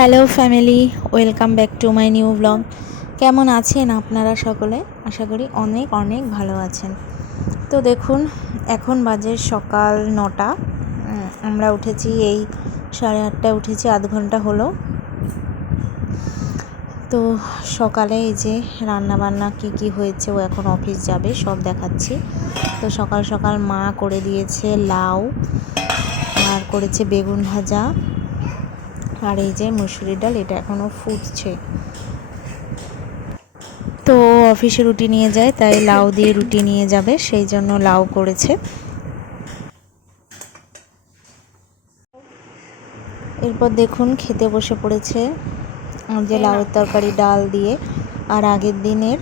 Hello family, welcome back to my new blog. কেমন আছেন আপনারা সকলে? আশা করি অনেক অনেক ভালো আছেন। তো দেখুন, এখন বাজে সকাল নটা। আমরা উঠেছি এই সাড়ে আটটায় উঠেছি, আধ ঘণ্টা হলো। তো সকালে এই যে রান্না বান্না কি কি হয়েছে, ও এখন অফিস যাবে, সব দেখাচ্ছি। তো সকাল সকাল মা করে দিয়েছে লাউ, আর করেছে বেগুন ভাজা। আর এই যে মুসুরি ডাল এটা এখনও ফুটছে। তো অফিসে রুটি নিয়ে যায় তাই লাউ দিয়ে রুটি নিয়ে যাবে সেই জন্য লাউ করেছে। এরপর দেখুন খেতে বসে পড়েছে আর যে লাউয়ের তরকারি ডাল দিয়ে। আর আগের দিনের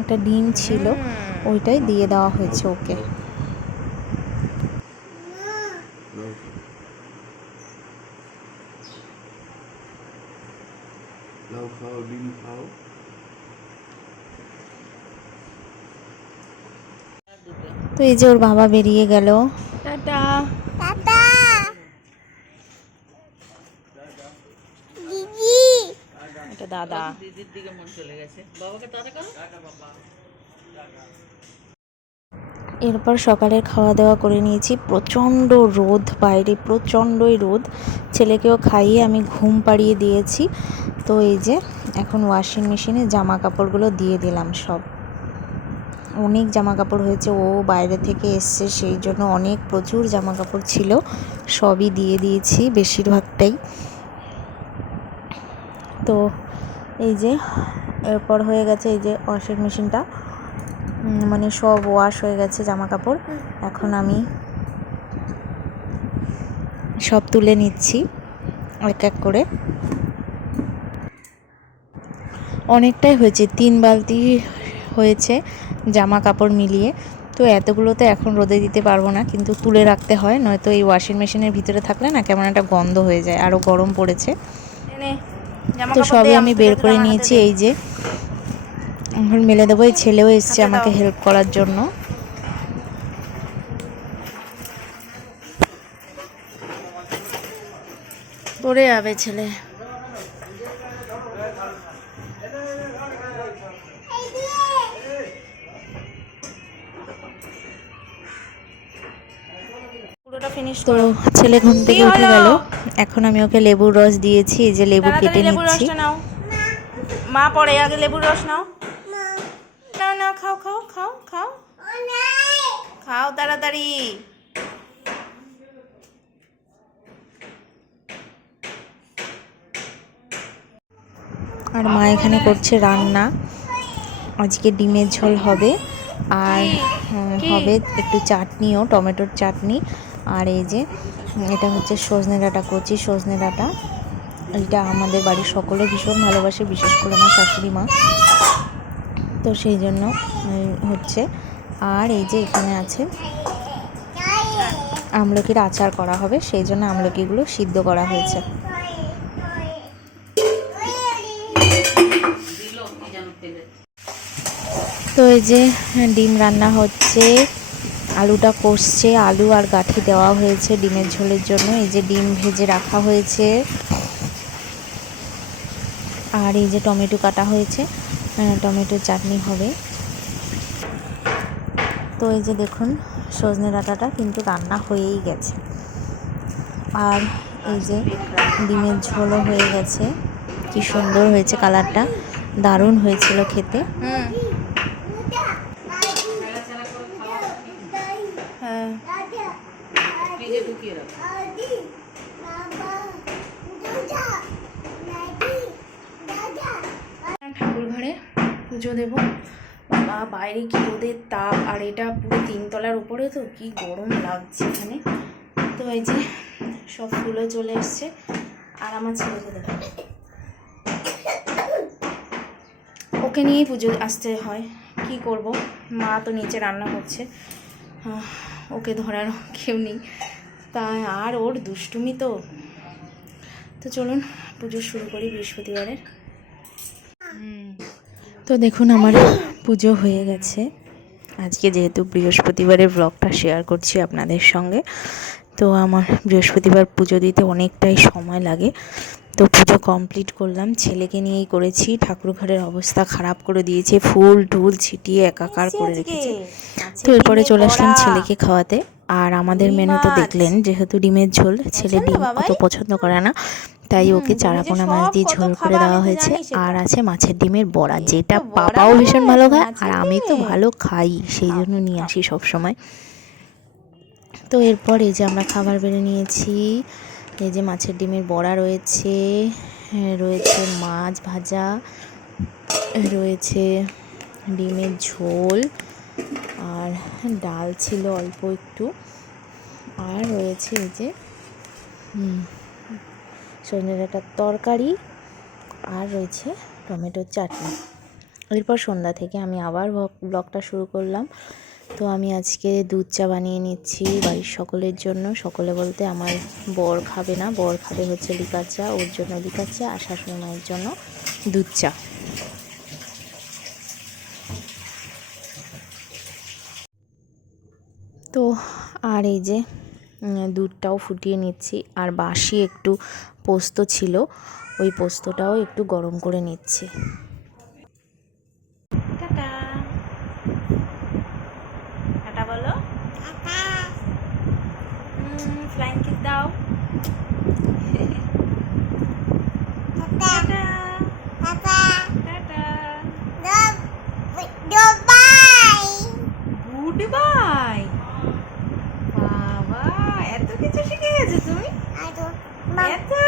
একটা ডিম ছিল ওইটাই দিয়ে দেওয়া হয়েছে ওকে লাউ খাও তো এই যে ওর বাবা বেরিয়ে গেল। টাটা। এটা দাদা। এরপর সকালের খাওয়া দাওয়া করে নিয়েছি। প্রচণ্ড রোদ বাইরে প্রচণ্ডই রোদ। ছেলেকেও খাইয়ে আমি ঘুম পাড়িয়ে দিয়েছি। তো এই যে এখন ওয়াশিং মেশিনে জামা কাপড়গুলো দিয়ে দিলাম সব। অনেক জামা কাপড় হয়েছে, ও বাইরে থেকে এসছে, সেই জন্য অনেক প্রচুর জামা কাপড় ছিল, সবই দিয়ে দিয়েছি বেশিরভাগটাই। তো এই যে, এরপর হয়ে গেছে এই যে ওয়াশিং মেশিনটা মানে সব ওয়াশ হয়ে গেছে জামা কাপড় এখন আমি সব তুলে নিচ্ছি এক এক করে। অনেকটাই হয়েছে। তিন বালতি হয়েছে জামা কাপড় মিলিয়ে। তো এতগুলো তো এখন রোদে দিতে পারব না কিন্তু তুলে রাখতে হয় নয়তো এই ওয়াশিং মেশিনের ভিতরে থাকলে না কেমন একটা গন্ধ হয়ে যায় আরও গরম পড়েছে। তো সবই আমি বের করে নিয়েছি এই যে। এখন মেলে দেবো এই ছেলেও এসছে আমাকে হেল্প করার জন্য। পড়ে যাবে ছেলে। ফিনিশ তো ছেলে ঘুম থেকে উঠে গেল। এখন আমি ওকে লেবুর রস দিয়েছি এই যে লেবু কেটে নিচ্ছি। নাও। মা পরে আগে লেবুর রস নাও। নাও নাও খাও খাও খাও খাও। খাও তাড়াতাড়ি। আর মা এখানে করছে রান্না। আজকে ডিমের ঝোল হবে। আর উম, হবে একটু চাটনিও টমেটোর চাটনি। আর এই যে, এটা হচ্ছে সজনে ডাঁটা, কচি সজনে ডাঁটা। এটা আমাদের বাড়ির সকলে ভীষণ ভালোবাসে, বিশেষ করে আমার শাশুড়ি মা। তো সেই জন্য হচ্ছে। আর এই যে এখানে আছে, আমলকির আচার করা হবে। সেই জন্য আমলকিগুলো সিদ্ধ করা হয়েছে। তো এই যে, ডিম রান্না হচ্ছে। আলুটা কষছে, আলু আর গাঠি দেওয়া হয়েছে ডিমের ঝোলের জন্য। এই যে ডিম ভেজে রাখা হয়েছে। আর এই যে টমেটো কাটা হয়েছে। টমেটো চাটনি হবে। তো এই যে দেখুন, সজনে ডাঁটাটা কিন্তু রান্না হয়েই গেছে। আর এই যে ডিমের ঝোলও হয়ে গেছে। কি সুন্দর হয়েছে কালারটা। দারুণ হয়েছিল খেতে হুম হ্যাঁ ঠাকুর ঘরে পুজো দেব? বাবা, বাইরে কি রোদের তাপ? আর এটা পুরো তিনতলার উপরে তো? কি গরম লাগছে এখানে। তো এই যে সব ফুলও চলে এসছে। আর আমার ছেলেকে দেখো ওকে নিয়েই পুজো আসতে হয়। কি করব? মা তো নিচে রান্না করছে। ওকে ধরার কেউ নেই। তাই আর ওর দুষ্টুমি তো? তো চলুন, পুজো শুরু করি বৃহস্পতিবারের। তো দেখুন আমার পুজো হয়ে গেছে। আজকে যেহেতু বৃহস্পতিবারের ব্লগটা শেয়ার করছি আপনাদের সঙ্গে তো আমার বৃহস্পতিবার পুজো দিতে অনেকটাই সময় লাগে। তো পুজো কমপ্লিট করলাম ছেলেকে নিয়েই করেছি ঠাকুর ঘরের অবস্থা খারাপ করে দিয়েছে ফুল ঢুল ছিটিয়ে একাকার করে রেখেছে। তো এরপরে চলে আসলাম ছেলেকে খাওয়াতে। আর আমাদের মেনু তো দেখলেন যেহেতু ডিমের ঝোল ছেলে ডিম অত পছন্দ করে না। তাই ওকে চারাপোনা মাছ দিয়ে ঝোল করে দেওয়া হয়েছে। আর আছে মাছের ডিমের বড়া যেটা বাবাও ভীষণ ভালো খায় আর আমি তো ভালো খাই সেই জন্য নিয়ে আসি সব সময় তো এরপরে এই যে আমরা খাবার বেড়ে নিয়েছি এই যে মাছের ডিমের বড়া রয়েছে হ্যাঁ, রয়েছে মাছ ভাজা রয়েছে ডিমের ঝোল আর ডাল ছিল অল্প একটু আর রয়েছে এই যে সজনে ডাঁটার তরকারি আর রয়েছে টমেটোর চাটনি। এরপর সন্ধ্যা থেকে আমি আবার ব্লগ- ব্লগটা শুরু করলাম। তো আমি আজকে দুধ চা বানিয়ে নিচ্ছি বাড়ির সকলের জন্য। সকলে বলতে আমার বর খাবে না। বর খাবে হচ্ছে লিকার চা, ওর জন্য লিকার চা আর শাশুড়ি মায়ের জন্য দুধ চা। তো আর এই যে দুধটাও ফুটিয়ে নিচ্ছি। আর বাসি একটু পোস্ত ছিল ওই পোস্তটাও একটু গরম করে নিচ্ছি। বলো। ফ্লাইং কিস দাও। গুড বাবা